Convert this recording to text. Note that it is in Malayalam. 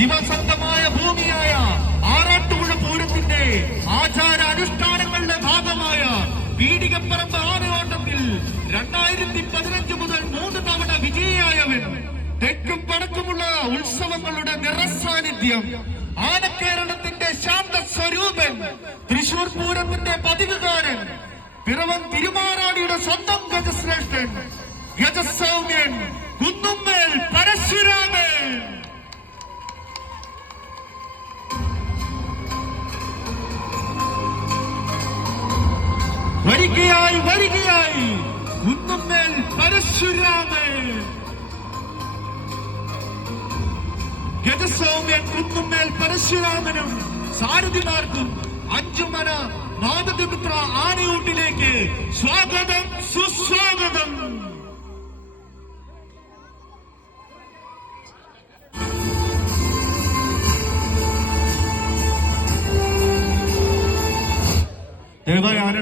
ദിവസന്തമായ ഭൂമിയായ ആറാട്ടുപുഴ പൂരത്തിന്റെ ആചാരാനുഷ്ഠാനങ്ങളുടെ ഭാഗമായ പീടികപ്പറമ്പ് ആനയോട്ടത്തിൽ 2015 മുതൽ 3 തവണ വിജയിയായവൻ, തെക്കും വടക്കുമുള്ള ഉത്സവങ്ങളുടെ നിറസാന്നിധ്യം, ആനക്കേരളത്തിന്റെ ശാന്ത സ്വരൂപൻ, തൃശൂർ പൂരത്തിന്റെ പതിവുകാരൻ, പിറവം തിരുമാറാടിയുടെ സ്വന്തം ഗജശ്രേഷ്ഠൻ, ഗജസൗമ്യൻ കുന്നുമ്മേൽ പരശുരാമൻ. വരികയായി കുന്നുമ്മേൽ പരശുരാമൻ. ഗജസൗമ്യൻ കുന്നുമ്മേൽ പരശുരാമനും സാരഥിമാർക്കും അഞ്ചുമന നാദതിപുത്ര ആനയൂട്ടിലേക്ക് സ്വാഗതം, സുസ്വാഗതം. ദയവായി ആനയുടെ